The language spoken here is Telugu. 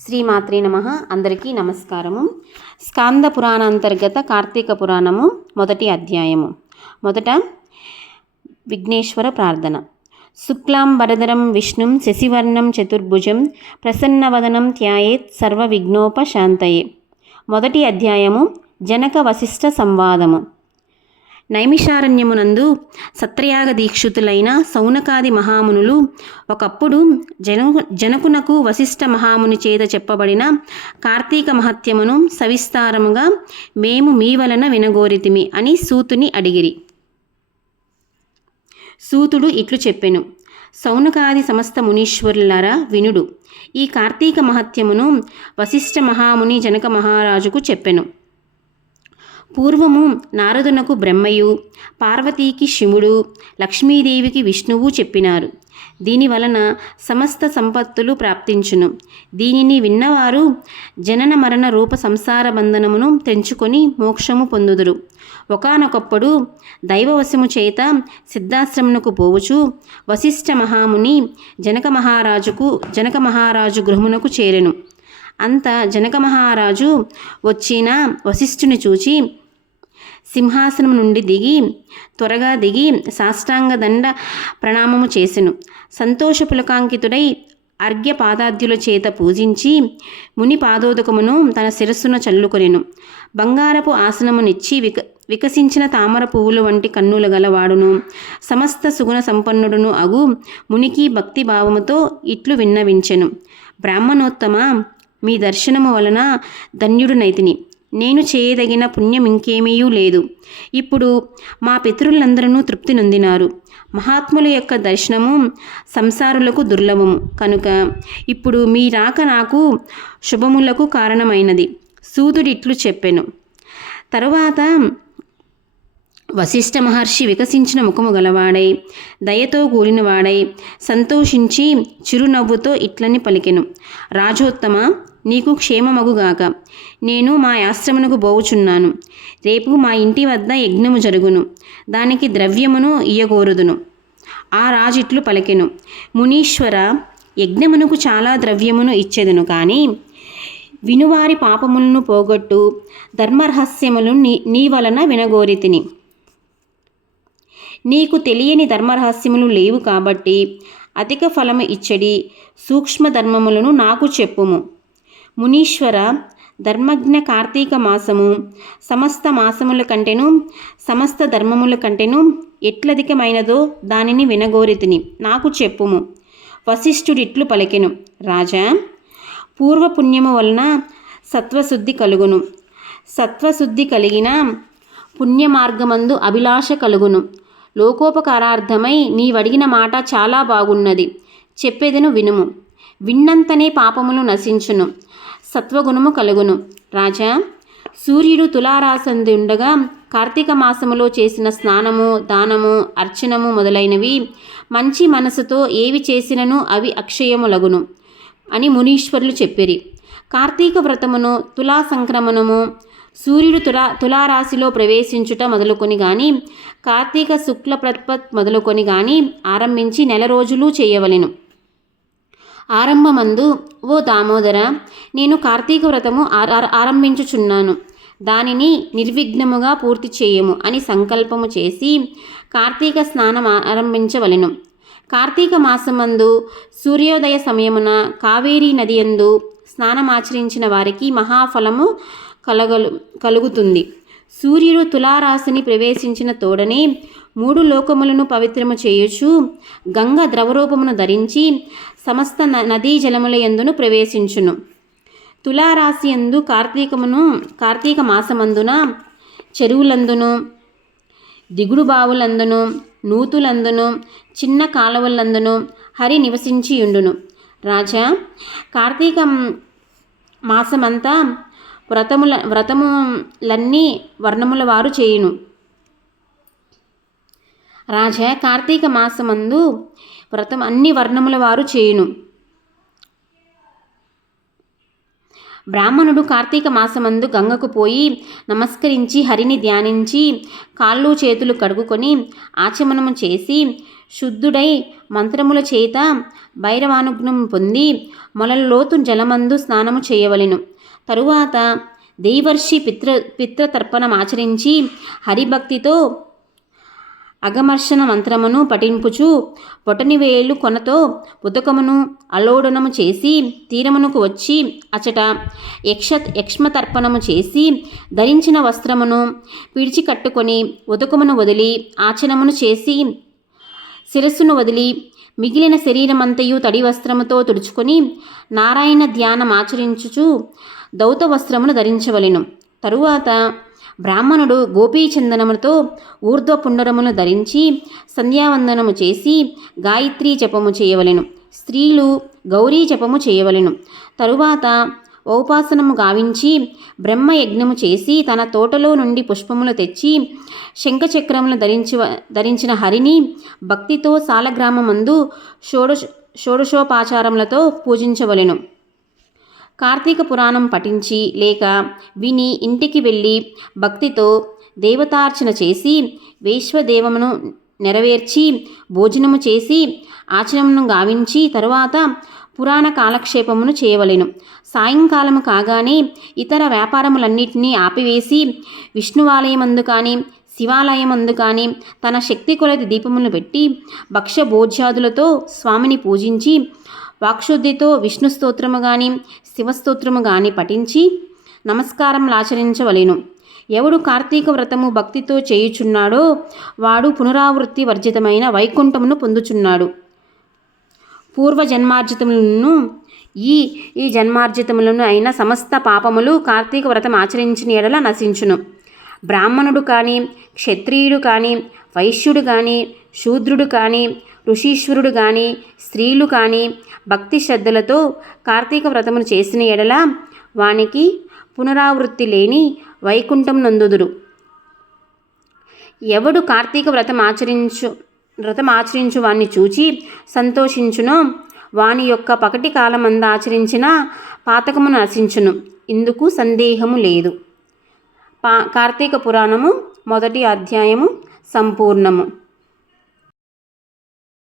శ్రీమాత్రే నమః. అందరికీ నమస్కారము. స్కాంద పురాణాంతర్గత కార్తీక పురాణము మొదటి అధ్యాయము. మొదట విఘ్నేశ్వర ప్రార్థన. శుక్లాం వరదరం విష్ణుం శశివర్ణం చతుర్భుజం ప్రసన్నవదనం ధ్యాయేత్ సర్వ విఘ్నోపశాంతయే. మొదటి అధ్యాయము. జనక వశిష్ఠ సంవాదము. నైమిషారణ్యమునందు సత్రయాగ దీక్షితులైన సౌనకాది మహామునులు ఒకప్పుడు జనకునకు వశిష్ఠ మహాముని చేత చెప్పబడిన కార్తీక మహత్యమును సవిస్తారముగా మేము మీ వలన వినగోరితిమి అని సూతుని అడిగిరి. సూతుడు ఇట్లు చెప్పెను: సౌనకాది సమస్త మునీశ్వరులారా వినుడు. ఈ కార్తీక మహత్యమును వశిష్ఠ మహాముని జనక మహారాజుకు చెప్పెను. పూర్వము నారదునకు బ్రహ్మయు, పార్వతీకి శివుడు, లక్ష్మీదేవికి విష్ణువు చెప్పినారు. దీనివలన సమస్త సంపత్తులు ప్రాప్తించును. దీనిని విన్నవారు జనన మరణ రూప సంసార బంధనమును తెంచుకొని మోక్షము పొందుదురు. ఒకానొకప్పుడు దైవవశము చేత సిద్ధాశ్రమునకు పోవుచు వశిష్ఠ మహాముని జనక మహారాజు గృహమునకు చేరెను. అంత జనక మహారాజు వచ్చిన వశిష్ఠుని చూచి సింహాసనం నుండి త్వరగా దిగి సాష్టాంగ దండ ప్రణామము చేసెను. సంతోషపులకాంకితుడై అర్ఘ్య పాదాద్యుల చేత పూజించి ముని పాదోదకమును తన శిరస్సున చల్లుకొనెను. బంగారపు ఆసనమునిచ్చి వికసించిన తామర పువ్వుల వంటి కన్నుల గలవాడును సమస్త సుగుణ సంపన్నుడును అగు మునికి భక్తి భావముతో ఇట్లు విన్నవించెను: బ్రాహ్మణోత్తమ, మీ దర్శనము వలన ధన్యుడునైతిని. నేను చేయదగిన పుణ్యం ఇంకేమీయూ లేదు. ఇప్పుడు మా పితరులందరూ తృప్తి నొందినారు. మహాత్ముల యొక్క దర్శనము సంసారులకు దుర్లభము కనుక ఇప్పుడు మీ రాక నాకు శుభములకు కారణమైనది. సూతుడిట్లు చెప్పెను. తరువాత వశిష్ఠ మహర్షి వికసించిన ముఖము గలవాడై దయతో కూడినవాడై సంతోషించి చిరునవ్వుతో ఇట్లని పలికెను: రాజోత్తమ, నీకు క్షేమమగుగాక. నేను మా ఆశ్రమునకు పోవుచున్నాను. రేపు మా ఇంటి వద్ద యజ్ఞము జరుగును. దానికి ద్రవ్యమును ఇయ్యగోరుదును. ఆ రాజిట్లు పలికెను: మునీశ్వర, యజ్ఞమునకు చాలా ద్రవ్యమును ఇచ్చెదను. కానీ వినువారి పాపములను పోగొట్టు ధర్మరహస్యములు నీ వలన వినగోరితిని. నీకు తెలియని ధర్మరహస్యములు లేవు కాబట్టి అధిక ఫలము ఇచ్చడి సూక్ష్మ ధర్మములను నాకు చెప్పుము. మునీశ్వర, ధర్మజ్ఞ కార్తీక మాసము సమస్త మాసముల కంటెను సమస్త ధర్మముల కంటెను ఎట్లధికమైనదో దానిని వినగోరితిని, నాకు చెప్పుము. వశిష్ఠుడిట్లు పలికెను: రాజా, పూర్వపుణ్యము వలన సత్వశుద్ధి కలుగును. సత్వశుద్ధి కలిగిన పుణ్యమార్గమందు అభిలాష కలుగును. లోకోపకారార్థమై నీవడిగిన మాట చాలా బాగున్నది. చెప్పేదను వినుము. విన్నంతనే పాపములు నశించును, సత్వగుణము కలుగును. రాజా, సూర్యుడు తులారాశంది ఉండగా కార్తీక మాసములో చేసిన స్నానము, దానము, అర్చనము మొదలైనవి మంచి మనసుతో ఏవి చేసినను అవి అక్షయములగును అని మునీశ్వరులు చెప్పిరి. కార్తీక వ్రతమును, తులా సంక్రమణము, సూర్యుడు తులారాశిలో ప్రవేశించుట మొదలుకొని గాని కార్తీక శుక్ల ప్రత్పత్ మొదలుకొని గాని ఆరంభించి 1 రోజులు చేయవలెను. ఆరంభమందు: ఓ దామోదర, నేను కార్తీక వ్రతము ఆరంభించుచున్నాను. దానిని నిర్విఘ్నముగా పూర్తి చేయము అని సంకల్పము చేసి కార్తీక స్నానం ఆరంభించవలెను. కార్తీక మాసమందు సూర్యోదయ సమయమున కావేరీ నది యందు స్నానమాచరించిన వారికి మహాఫలము కలుగుతుంది. సూర్యుడు తులారాశిని ప్రవేశించిన తోడనే 3 లోకములను పవిత్రము చేయుచు గంగ ద్రవరూపమును ధరించి సమస్త నదీ జలముల యందును ప్రవేశించును. తులారాశి యందు కార్తీక మాసమందున చెరువులందును, దిగుడు బావులందును, నూతులందును, చిన్న కాలువలందును హరి నివసించియుండును. రాజా, కార్తీక మాసమంతా వ్రతములన్నీ వర్ణముల వారు చేయును. రాజా, కార్తీక మాసమందు వ్రతం అన్ని వర్ణముల వారు చేయును. బ్రాహ్మణుడు కార్తీక మాసమందు గంగకు పోయి నమస్కరించి హరిని ధ్యానించి కాళ్ళు చేతులు కడుగుకొని ఆచమనము చేసి శుద్ధుడై మంత్రముల చేత భైరవానుగ్నం పొంది మొలలోతు జలమందు స్నానము చేయవలెను. తరువాత దేవర్షి పిత్రతర్పణమాచరించి హరిభక్తితో అగమర్షణ మంత్రమును పఠింపుచు బొటనివేలు కొనతో ఉదకమును అలోడనము చేసి తీరమునకు వచ్చి అచట యక్ష్మతర్పణము చేసి ధరించిన వస్త్రమును పిడిచి కట్టుకొని ఉదకమును వదిలి ఆచనమును చేసి శిరస్సును వదిలి మిగిలిన శరీరమంతయు తడి వస్త్రముతో తుడుచుకొని నారాయణ ధ్యానం ఆచరించుచు దౌత వస్త్రమును ధరించవలెను. తరువాత బ్రాహ్మణుడు గోపీచందనములతో ఊర్ధ్వపుండరమును ధరించి సంధ్యావందనము చేసి గాయత్రీ జపము చేయవలెను. స్త్రీలు గౌరీ జపము చేయవలెను. తరువాత ఔపాసనము గావించి బ్రహ్మయజ్ఞము చేసి తన తోటలో నుండి పుష్పములు తెచ్చి శంఖచక్రములు ధరించిన హరిని భక్తితో సాలగ్రామమందు షోడశోపచారములతో పూజించవలెను. కార్తీక పురాణం పఠించి లేక విని ఇంటికి వెళ్ళి భక్తితో దేవతార్చన చేసి వైశ్వదేవమును నెరవేర్చి భోజనము చేసి ఆచరణను గావించి తరువాత పురాణ కాలక్షేపమును చేయవలెను. సాయంకాలము కాగానే ఇతర వ్యాపారములన్నిటినీ ఆపివేసి విష్ణువాలయమందు కానీ శివాలయమందు కానీ తన శక్తి కొలది దీపములను పెట్టి భక్ష్య భోజ్యాదులతో స్వామిని పూజించి వాక్శుద్ధితో విష్ణు స్తోత్రము కానీ శివస్తోత్రము కానీ పఠించి నమస్కారములాచరించవలెను. ఎవడు కార్తీక వ్రతము భక్తితో చేయుచున్నాడో వాడు పునరావృత్తి వర్జితమైన వైకుంఠమును పొందుచున్నాడు. పూర్వజన్మార్జితములను ఈ జన్మార్జితములను అయిన సమస్త పాపములు కార్తీక వ్రతం ఆచరించిన ఎడల నశించును. బ్రాహ్మణుడు కానీ క్షత్రియుడు కానీ వైశ్యుడు కానీ శూద్రుడు కానీ ఋషీశ్వరుడు కానీ స్త్రీలు కానీ భక్తి శ్రద్ధలతో కార్తీక వ్రతమును చేసిన ఎడల వానికి పునరావృత్తి లేని వైకుంఠం నందుదురు. ఎవడు కార్తీక వ్రతం ఆచరించు వాణ్ణి చూచి సంతోషించునో వాని యొక్క పకటి కాలమంద ఆచరించిన పాతకమును నశించును. ఇందుకు సందేహము లేదు. కార్తీక పురాణము 1వ అధ్యాయము సంపూర్ణము.